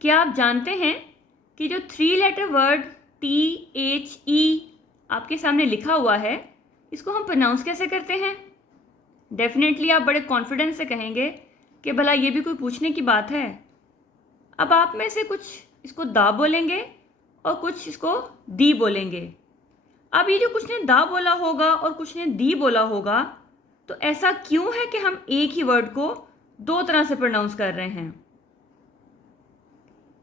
क्या आप जानते हैं कि जो 3 लेटर वर्ड THE आपके सामने लिखा हुआ है, इसको हम प्रोनाउंस कैसे करते हैं? डेफिनेटली आप बड़े कॉन्फिडेंस से कहेंगे कि भला ये भी कोई पूछने की बात है। अब आप में से कुछ इसको दा बोलेंगे और कुछ इसको दी बोलेंगे। अब ये जो कुछ ने दा बोला होगा और कुछ ने दी बोला होगा, तो ऐसा क्यों है कि हम एक ही वर्ड को दो तरह से प्रोनाउंस कर रहे हैं?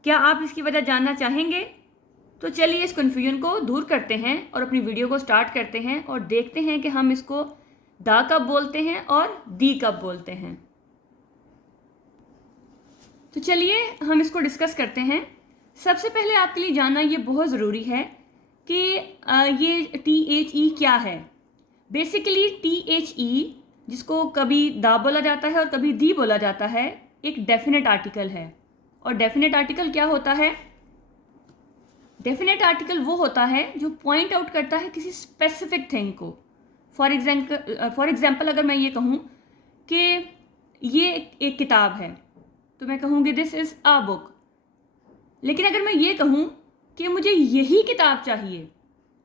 क्या आप इसकी वजह जानना चाहेंगे? तो चलिए इस कन्फ्यूजन को दूर करते हैं और अपनी वीडियो को स्टार्ट करते हैं और देखते हैं कि हम इसको दा कब बोलते हैं और दी कब बोलते हैं। तो चलिए हम इसको डिस्कस करते हैं। सबसे पहले आपके लिए जानना ये बहुत ज़रूरी है कि ये THE क्या है। बेसिकली THE, जिसको कभी दा बोला जाता है और कभी दी बोला जाता है, एक डेफिनेट आर्टिकल है। और डेफिनेट आर्टिकल क्या होता है? डेफिनेट आर्टिकल वो होता है जो पॉइंट आउट करता है किसी स्पेसिफिक थिंग को। फॉर एग्जाम्पल अगर मैं ये कहूँ कि ये एक किताब है, तो मैं कहूँगी दिस इज़ अ बुक। लेकिन अगर मैं ये कहूँ कि मुझे यही किताब चाहिए,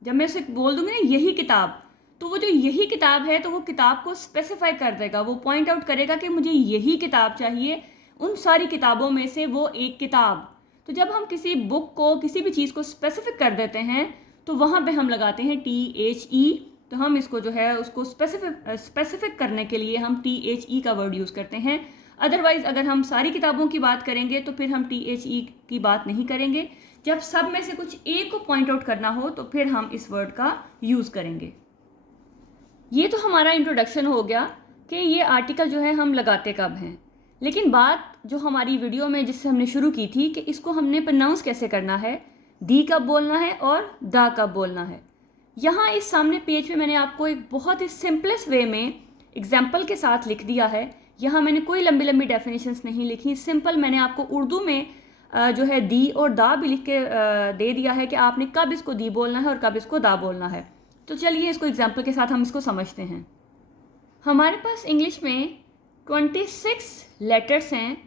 जब मैं उसे बोल दूँगी ना यही किताब, तो वो जो यही किताब है तो वो किताब को स्पेसिफाई कर देगा, वो पॉइंट आउट करेगा कि मुझे यही किताब चाहिए, उन सारी किताबों में से वो एक किताब। तो जब हम किसी बुक को, किसी भी चीज़ को स्पेसिफिक कर देते हैं तो वहाँ पे हम लगाते हैं THE। तो हम इसको जो है उसको स्पेसिफिक करने के लिए हम THE का वर्ड यूज़ करते हैं। अदरवाइज़ अगर हम सारी किताबों की बात करेंगे तो फिर हम THE की बात नहीं करेंगे। जब सब में से कुछ एक को पॉइंट आउट करना हो तो फिर हम इस वर्ड का यूज़ करेंगे। ये तो हमारा इंट्रोडक्शन हो गया कि ये आर्टिकल जो है हम लगाते कब हैं। लेकिन बात जो हमारी वीडियो में जिससे हमने शुरू की थी कि इसको हमने प्रोनाउंस कैसे करना है, दी कब बोलना है और दा कब बोलना है। यहाँ इस सामने पेज पे मैंने आपको एक बहुत ही सिंपलेस्ट वे में एग्जाम्पल के साथ लिख दिया है। यहाँ मैंने कोई लंबी लंबी डेफिनेशंस नहीं लिखी, सिंपल मैंने आपको उर्दू में जो है दी और दा भी लिख के दे दिया है कि आपने कब इसको दी बोलना है और कब इसको दा बोलना है। तो चलिए इसको एग्जाम्पल के साथ हम इसको समझते हैं। हमारे पास इंग्लिश में 26 लेटर्स हैं,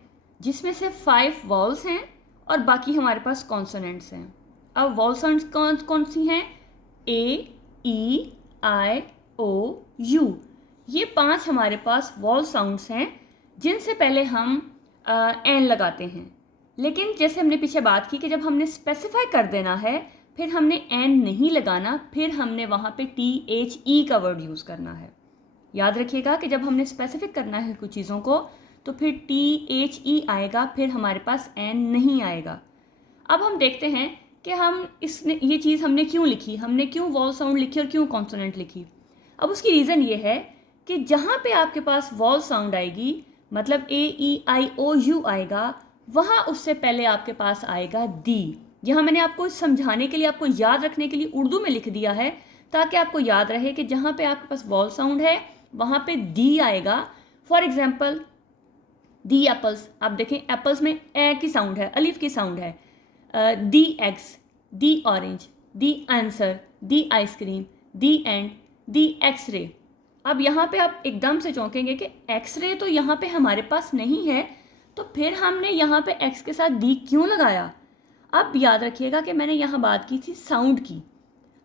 जिसमें से 5 वॉल्स हैं और बाकी हमारे पास कॉन्सोनेंट्स हैं। अब वॉल साउंड्स कौन कौन सी हैं? A, E, I, O, U। ये 5 हमारे पास वॉल साउंड्स हैं जिनसे पहले हम एन लगाते हैं। लेकिन जैसे हमने पीछे बात की कि जब हमने स्पेसिफाई कर देना है फिर हमने एन नहीं लगाना, फिर हमने वहाँ पे THE का वर्ड यूज़ करना है। याद रखिएगा कि जब हमने स्पेसिफिक करना है कुछ चीज़ों को तो फिर THE आएगा, फिर हमारे पास एन नहीं आएगा। अब हम देखते हैं कि हम ये चीज़ हमने क्यों लिखी, हमने क्यों वॉल साउंड लिखी और क्यों कॉन्सोनेंट लिखी। अब उसकी रीज़न ये है कि जहाँ पे आपके पास वॉल साउंड आएगी, मतलब AEIOU आएगा, वहाँ उससे पहले आपके पास आएगा दी। यहाँ मैंने आपको समझाने के लिए, आपको याद रखने के लिए उर्दू में लिख दिया है ताकि आपको याद रहे कि जहाँ पे आपके पास वॉल साउंड है वहाँ पे दी आएगा। फॉर एग्जाम्पल दी एप्पल्स, आप देखें एप्पल्स में ए की साउंड है, अलिफ की साउंड है। The eggs, the orange, the answer, the ice cream, the end, the x ray. अब यहाँ पे आप एकदम से चौंकेंगे कि एक्सरे तो यहाँ पे हमारे पास नहीं है, तो फिर हमने यहाँ पे एक्स के साथ दी क्यों लगाया। अब याद रखिएगा कि मैंने यहाँ बात की थी साउंड की।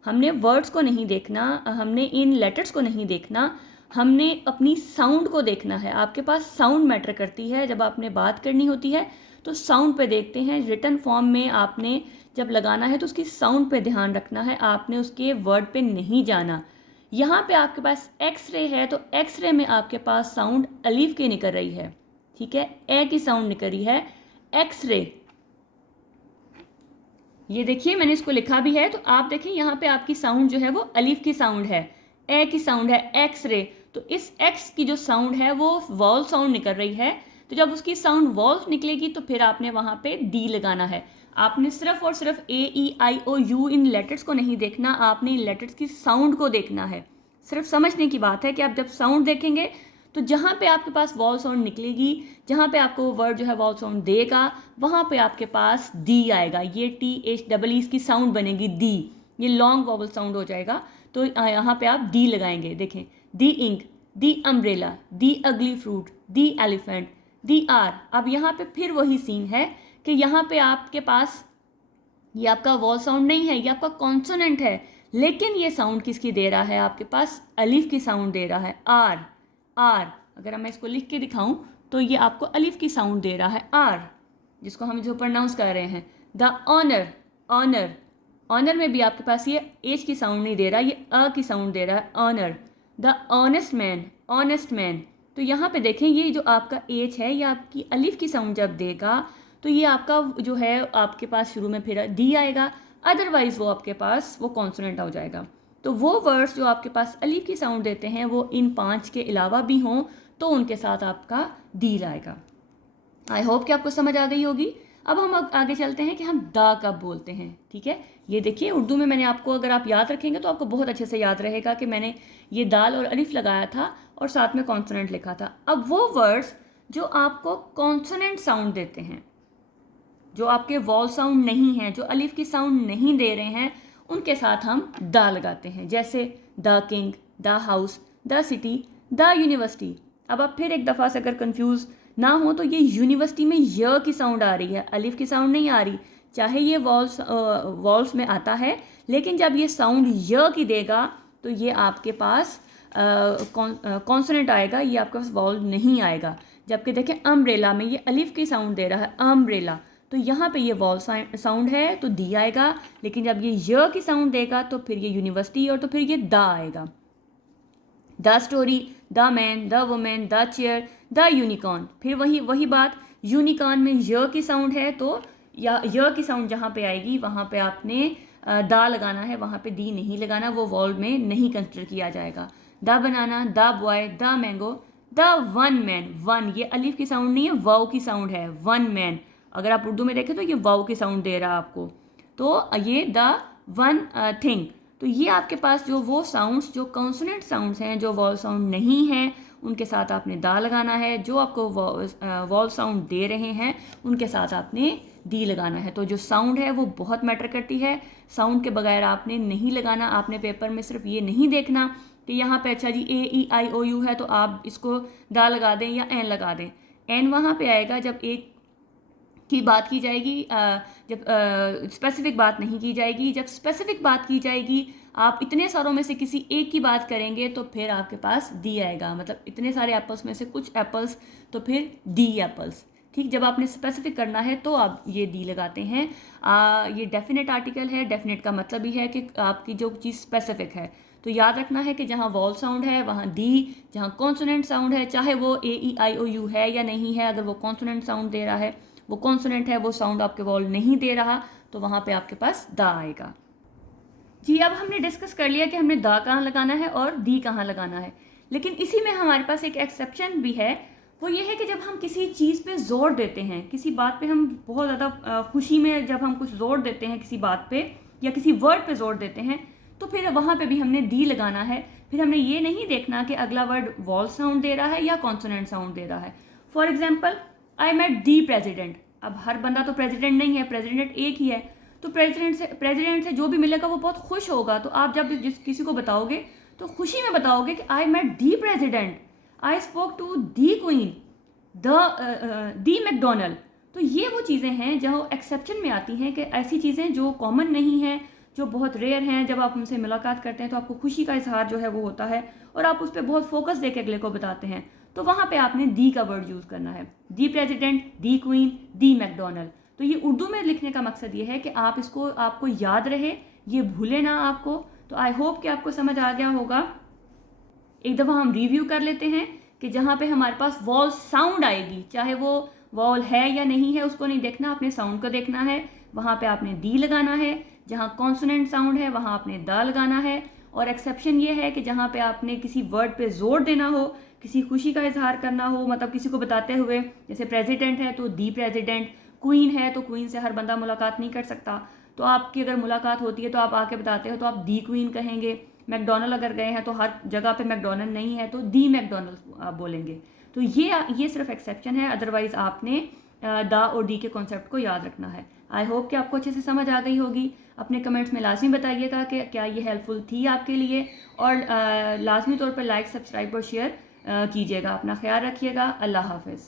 हमने वर्ड्स को नहीं देखना, हमने इन लेटर्स को नहीं देखना, हमने अपनी साउंड को देखना है। आपके पास साउंड मैटर करती है। जब आपने बात करनी होती है तो साउंड पे देखते हैं। रिटन फॉर्म में आपने जब लगाना है तो उसकी साउंड पे ध्यान रखना है, आपने उसके वर्ड पे नहीं जाना। यहाँ पे आपके पास एक्सरे है तो एक्सरे में आपके पास साउंड अलीफ की निकल रही है, ठीक है, ए की साउंड निकल रही है, एक्सरे। ये देखिए मैंने इसको लिखा भी है, तो आप देखें यहाँ पे आपकी साउंड जो है वो अलीफ की साउंड है, ए की साउंड है, एक्सरे। तो इस एक्स की जो साउंड है वो वॉल साउंड निकल रही है। तो जब उसकी साउंड वॉल निकलेगी तो फिर आपने वहाँ पे डी लगाना है। आपने सिर्फ और सिर्फ AEIOU इन लेटर्स को नहीं देखना, आपने इन लेटर्स की साउंड को देखना है। सिर्फ समझने की बात है कि आप जब साउंड देखेंगे तो जहाँ पे आपके पास वॉल साउंड निकलेगी, जहाँ पे आपको वो वर्ड जो है वॉल साउंड देगा, वहाँ पे आपके पास दी आएगा। ये THEE की साउंड बनेगी दी, ये लॉन्ग वॉवल साउंड हो जाएगा। तो यहाँ पे आप दी लगाएंगे। देखें, दी ink, the umbrella, the ugly fruit, the elephant, the hour. अब यहाँ पे फिर वही सीन है कि यहाँ पे आपके पास ये आपका वॉल साउंड नहीं है, ये आपका कॉन्सोनेंट है, लेकिन ये साउंड किसकी दे रहा है, आपके पास अलिफ की साउंड दे रहा है, आर। आर अगर मैं इसको लिख के दिखाऊं तो ये आपको अलिफ की साउंड दे रहा है, आर, जिसको हम जो प्रोनाउंस कर रहे हैं। द ऑनर, ऑनर, ऑनर में भी आपके पास ये एच की साउंड नहीं दे रहा, ये अ की साउंड दे रहा है, honour. The honest man, honest man, तो यहाँ पे देखें ये जो आपका एच है ये आपकी अलिफ की साउंड जब देगा तो ये आपका जो है आपके पास शुरू में फिर डी आएगा, अदरवाइज वो आपके पास वो कॉन्सोनेंट हो जाएगा। तो वो वर्ड्स जो आपके पास अलिफ की साउंड देते हैं वो इन 5 के अलावा भी हों तो उनके साथ आपका दी आएगा। आई होप कि आपको समझ आ गई होगी। अब हम आगे चलते हैं कि हम दा कब बोलते हैं। ठीक है, ये देखिए उर्दू में मैंने आपको, अगर आप याद रखेंगे तो आपको बहुत अच्छे से याद रहेगा कि मैंने ये दाल और अलिफ लगाया था और साथ में कॉन्सोनेंट लिखा था। अब वो वर्ड्स जो आपको कॉन्सोनेंट साउंड देते हैं, जो आपके वॉल साउंड नहीं है, जो अलिफ की साउंड नहीं दे रहे हैं, उनके साथ हम दा लगाते हैं। जैसे the king, the house, the city, the university. अब आप फिर एक दफ़ा से अगर कंफ्यूज ना हो तो ये यूनिवर्सिटी में य की साउंड आ रही है, अलिफ की साउंड नहीं आ रही, चाहे ये वॉल्स में आता है, लेकिन जब ये साउंड य की देगा तो ये आपके पास कॉन्सोनेंट आएगा, ये आपके पास वॉल नहीं आएगा। जबकि देखें अम्ब्रेला में ये अलिफ की साउंड दे रहा है, अम्ब्रेला, तो यहाँ पे ये वॉल साउंड है तो दी आएगा, लेकिन जब ये य की साउंड देगा तो फिर ये यूनिवर्सिटी और तो फिर ये दा आएगा। The story, the man, the women, the chair, the unicorn, फिर वही बात, यूनिकॉर्न में य की साउंड है तो या य की साउंड जहाँ पे आएगी वहाँ पे आपने दा लगाना है, वहाँ पे दी नहीं लगाना, वो वॉल में नहीं कंसिडर किया जाएगा। The banana, the boy, the mango, the one man, one ये अलिफ की साउंड नहीं है, वाव की साउंड है, वन मैन। अगर आप उर्दू में देखें तो ये वाव की साउंड दे रहा है आपको, तो ये द वन थिंग। तो ये आपके पास जो वो साउंड्स जो कॉन्सोनेंट साउंड्स हैं, जो वॉल साउंड नहीं हैं, उनके साथ आपने दा लगाना है। जो आपको वॉल साउंड दे रहे हैं उनके साथ आपने दी लगाना है। तो जो साउंड है वो बहुत मैटर करती है, साउंड के बगैर आपने नहीं लगाना। आपने पेपर में सिर्फ ये नहीं देखना कि यहाँ पे अच्छा जी ए ई आई ओ यू है तो आप इसको दा लगा दें या एन लगा दें। एन वहाँ पे आएगा जब एक की बात की जाएगी, जब स्पेसिफिक बात नहीं की जाएगी। जब स्पेसिफिक बात की जाएगी, आप इतने सारों में से किसी एक की बात करेंगे तो फिर आपके पास दी आएगा, मतलब इतने सारे एप्पल्स में से कुछ एप्पल्स तो फिर दी एप्पल्स। ठीक, जब आपने स्पेसिफिक करना है तो आप ये दी लगाते हैं। ये डेफिनेट आर्टिकल है, डेफिनेट का मतलब ही है कि आपकी जो चीज़ स्पेसिफिक है। तो याद रखना है कि जहाँ वॉल साउंड है वहाँ दी, जहाँ कॉन्सोनेंट साउंड है, चाहे वो ए ई आई ओ यू है या नहीं है, अगर वो कॉन्सोनेंट साउंड दे रहा है, वो कॉन्सोनेंट है, वो साउंड आपके वॉल नहीं दे रहा, तो वहाँ पे आपके पास दा आएगा। जी, अब हमने डिस्कस कर लिया कि हमने दा कहाँ लगाना है और दी कहाँ लगाना है, लेकिन इसी में हमारे पास एक एक्सेप्शन भी है। वो ये है कि जब हम किसी चीज़ पे जोर देते हैं, किसी बात पे हम बहुत ज़्यादा खुशी में जब हम कुछ जोर देते हैं किसी बात पे या किसी वर्ड पे जोर देते हैं, तो फिर वहाँ पे भी हमने दी लगाना है। फिर हमने ये नहीं देखना कि अगला वर्ड वॉल साउंड दे रहा है या कॉन्सोनेंट साउंड दे रहा है। For example, I met the president. अब हर बंदा तो प्रेजिडेंट नहीं है, प्रेजिडेंट एक ही है, तो प्रेजिडेंट से जो भी मिलेगा वो बहुत खुश होगा। तो आप जब जिस किसी को बताओगे तो खुशी में बताओगे कि I met the president, I spoke to the queen, the McDonald. तो ये वो चीज़ें हैं जो एक्सेप्शन में आती हैं, कि ऐसी चीज़ें जो कॉमन नहीं हैं, जो बहुत रेयर हैं, जब आप उनसे मुलाकात करते हैं तो आपको खुशी का इजहार जो है वो होता है और आप उस पर बहुत फोकस दे के अगले को बताते हैं, तो वहाँ पे आपने दी का वर्ड यूज़ करना है। दी president, the queen, the McDonald. तो ये उर्दू में लिखने का मकसद ये है कि आप इसको आपको याद रहे, ये भूले ना आपको। तो आई होप कि आपको समझ आ गया होगा। एक दफ़ा हम रिव्यू कर लेते हैं कि जहाँ पे हमारे पास वॉल साउंड आएगी, चाहे वो वॉल है या नहीं है उसको नहीं देखना, आपने साउंड को देखना है। वहाँ पे आपने दी लगाना है। जहाँ कॉन्सोनेंट साउंड है वहाँ आपने दा लगाना है। और एक्सेप्शन ये है कि जहाँ पे आपने किसी वर्ड पे जोर देना हो, किसी खुशी का इजहार करना हो, मतलब किसी को बताते हुए, जैसे प्रेजिडेंट है तो दी प्रेजिडेंट, क्वीन है तो क्वीन से हर बंदा मुलाकात नहीं कर सकता, तो आपकी अगर मुलाकात होती है तो आप आके बताते हो तो आप दी क्वीन कहेंगे। मैकडोनल्ड अगर गए हैं तो हर जगह पे मैकडोनल्ड नहीं है तो दी मैकडोनल्ड आप बोलेंगे। तो ये सिर्फ एक्सेप्शन है, अदरवाइज आपने दा और दी के कॉन्सेप्ट को याद रखना है। आई होप कि आपको अच्छे से समझ आ गई होगी। अपने कमेंट्स में लाजमी बताइएगा कि क्या ये हेल्पफुल थी आपके लिए, और लाजमी तौर पर लाइक, सब्सक्राइब और शेयर कीजिएगा। अपना ख्याल रखिएगा। अल्लाह हाफिज़।